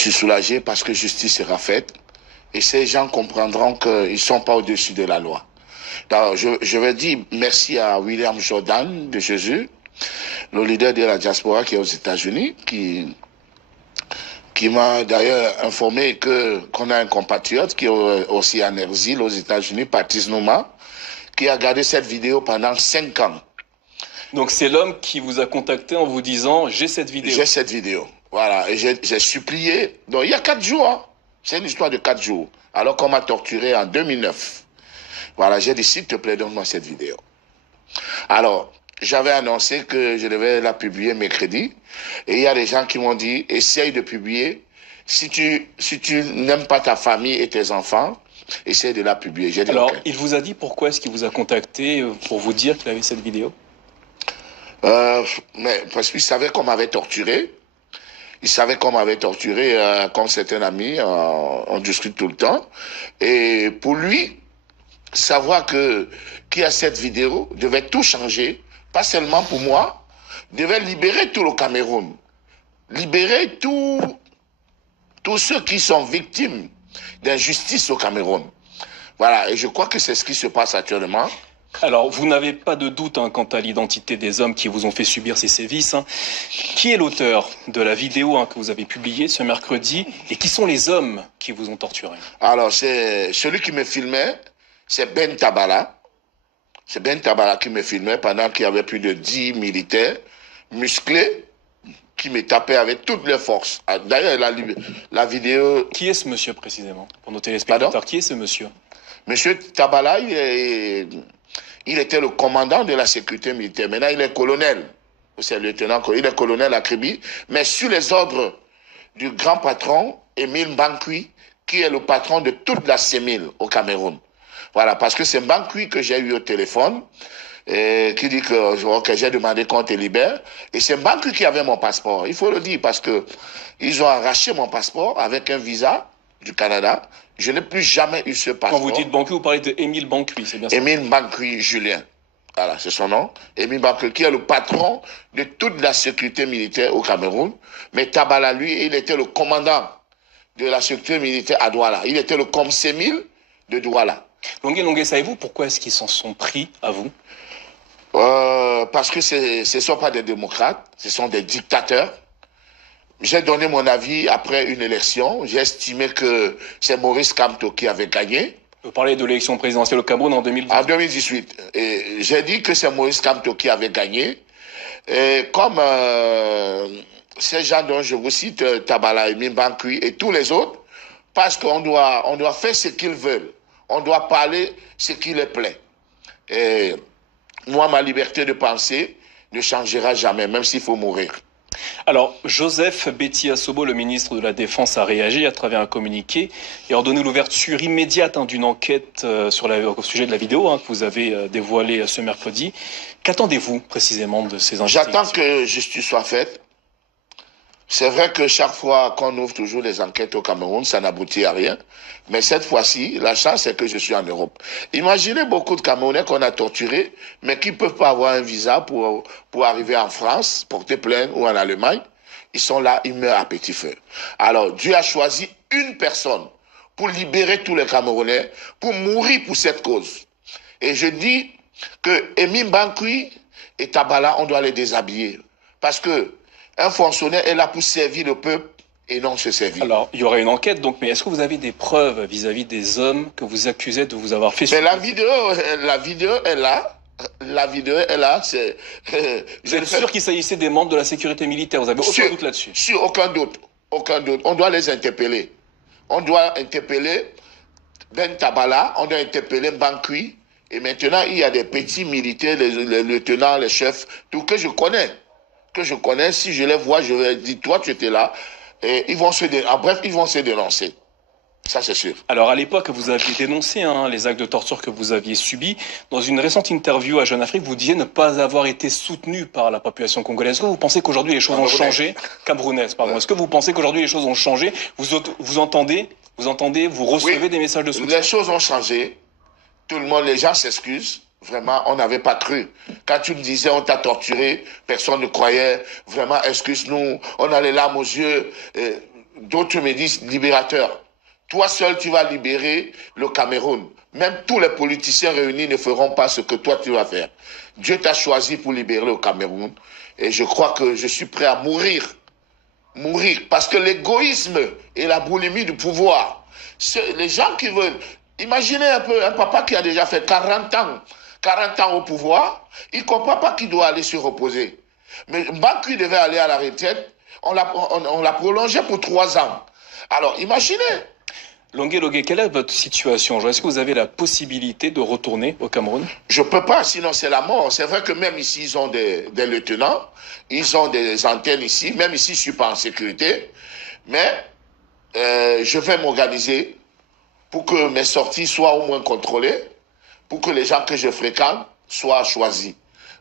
suis soulagé parce que justice sera faite et ces gens comprendront qu'ils ne sont pas au-dessus de la loi. Alors, je vais dire merci à William Jordan de Jésus, le leader de la diaspora qui est aux États-Unis, qui m'a d'ailleurs informé qu'on a un compatriote qui est aussi en exil aux États-Unis, Patrice Nouma, qui a gardé cette vidéo pendant 5 ans. Donc c'est l'homme qui vous a contacté en vous disant « j'ai cette vidéo ». J'ai cette vidéo, voilà. Et j'ai supplié, donc il y a 4 jours, hein. C'est une histoire de 4 jours, alors qu'on m'a torturé en 2009. Voilà, j'ai dit, s'il te plaît, donne-moi cette vidéo. Alors, j'avais annoncé que je devais la publier mercredi. Et il y a des gens qui m'ont dit, essaye de publier. Si tu n'aimes pas ta famille et tes enfants, essaye de la publier. J'ai dit, alors, okay. Il vous a dit pourquoi est-ce qu'il vous a contacté pour vous dire qu'il avait cette vidéo? Mais parce qu'il savait qu'on m'avait torturé. Il savait qu'on m'avait torturé, comme certains amis, on discute tout le temps. Et pour lui, savoir qu'il y a cette vidéo devait tout changer, pas seulement pour moi, devait libérer tout le Cameroun, libérer tous ceux qui sont victimes d'injustice au Cameroun. Voilà, et je crois que c'est ce qui se passe actuellement. Alors, vous n'avez pas de doute quant à l'identité des hommes qui vous ont fait subir ces sévices. Qui est l'auteur de la vidéo que vous avez publiée ce mercredi et qui sont les hommes qui vous ont torturé? Alors, c'est celui qui me filmait, c'est Ben Tabala. C'est Ben Tabala qui me filmait pendant qu'il y avait plus de 10 militaires musclés qui me tapaient avec toutes leurs forces. D'ailleurs, la vidéo... Qui est ce monsieur précisément, pour nos téléspectateurs? Pardon? Qui est ce monsieur? Monsieur Tabala, il était le commandant de la sécurité militaire. Maintenant, il est colonel. C'est lieutenant, il est colonel à Kribi. Mais sur les ordres du grand patron, Émile Mbankui, qui est le patron de toute la CEMIL au Cameroun. Voilà, parce que c'est Mbankui que j'ai eu au téléphone, qui dit que j'ai demandé qu'on te libère. Et c'est Mbankui qui avait mon passeport. Il faut le dire, parce que ils ont arraché mon passeport avec un visa du Canada. Je n'ai plus jamais eu ce passeport. Quand vous dites Mbankui, vous parlez de Émile Mbankui, c'est bien ça? Émile Mbankui Julien. Voilà, c'est son nom. Émile Mbankui, qui est le patron de toute la sécurité militaire au Cameroun. Mais Tabala, lui, il était le commandant de la sécurité militaire à Douala. Il était le COMSEMIL de Douala. Longuet, savez-vous pourquoi est-ce qu'ils s'en sont pris à vous? Parce que ce ne sont pas des démocrates, ce sont des dictateurs. J'ai donné mon avis après une élection. J'ai estimé que c'est Maurice Kamto qui avait gagné. Vous parlez de l'élection présidentielle au Cameroun en 2018. En 2018. Et j'ai dit que c'est Maurice Kamto qui avait gagné. Et comme ces gens dont je vous cite, Tabala, Émile Mbankui et tous les autres, parce qu'on doit faire ce qu'ils veulent. On doit parler ce qui les plaît. Et moi, ma liberté de penser ne changera jamais, même s'il faut mourir. Alors, Joseph Betty-Assobo, le ministre de la Défense, a réagi à travers un communiqué et a ordonné l'ouverture immédiate d'une enquête au sujet de la vidéo que vous avez dévoilée ce mercredi. Qu'attendez-vous précisément de ces enquêtes? J'attends que justice soit faite. C'est vrai que chaque fois qu'on ouvre toujours les enquêtes au Cameroun, ça n'aboutit à rien. Mais cette fois-ci, la chance, c'est que je suis en Europe. Imaginez beaucoup de Camerounais qu'on a torturés, mais qui ne peuvent pas avoir un visa pour arriver en France, porter plainte ou en Allemagne. Ils sont là, ils meurent à petit feu. Alors, Dieu a choisi une personne pour libérer tous les Camerounais, pour mourir pour cette cause. Et je dis que Émile Mbankui et Tabala, on doit les déshabiller. Parce que un fonctionnaire est là pour servir le peuple et non se servir. Alors, il y aura une enquête, donc, mais est-ce que vous avez des preuves vis-à-vis des hommes que vous accusez de vous avoir fait subir? Mais la vidéo est là. La vidéo est là. Vous êtes sûr qu'il s'agissait des membres de la sécurité militaire? Vous avez aucun doute là-dessus? Sur aucun doute. Aucun doute. On doit les interpeller. On doit interpeller Ben Tabala, on doit interpeller Mbankui. Et maintenant, il y a des petits militaires, les lieutenants, les chefs, tout que je connais. Si je les vois, je leur dis, toi, tu étais là. Et ils vont se dénoncer. Ça, c'est sûr. Alors, à l'époque, vous aviez dénoncé les actes de torture que vous aviez subis. Dans une récente interview à Jeune Afrique, vous disiez ne pas avoir été soutenu par la population congolaise. Est-ce que vous pensez qu'aujourd'hui les choses ont changé? Camerounaise, pardon. Ouais. Est-ce que vous pensez qu'aujourd'hui les choses ont changé? Vous entendez, vous recevez des messages de soutien? Les choses ont changé. Tout le monde, les gens s'excusent. Vraiment, on n'avait pas cru. Quand tu me disais, on t'a torturé, personne ne croyait. Vraiment, excuse-nous. On a les larmes aux yeux. d'autres me disent libérateur. Toi seul, tu vas libérer le Cameroun. Même tous les politiciens réunis ne feront pas ce que toi tu vas faire. Dieu t'a choisi pour libérer le Cameroun. Et je crois que je suis prêt à mourir. Mourir. Parce que l'égoïsme et la boulimie du pouvoir, les gens qui veulent... Imaginez un peu un papa qui a déjà fait 40 ans au pouvoir, il ne comprend pas qu'il doit aller se reposer. Mais Mbaki devait aller à la retraite, on l'a prolongé pour 3 ans. Alors imaginez. Longué, quelle est votre situation? Est-ce que vous avez la possibilité de retourner au Cameroun? Je ne peux pas, sinon c'est la mort. C'est vrai que même ici, ils ont des lieutenants, ils ont des antennes ici, même ici, je ne suis pas en sécurité. Mais je vais m'organiser pour que mes sorties soient au moins contrôlées, pour que les gens que je fréquente soient choisis.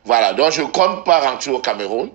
Voilà, donc je ne compte pas rentrer au Cameroun.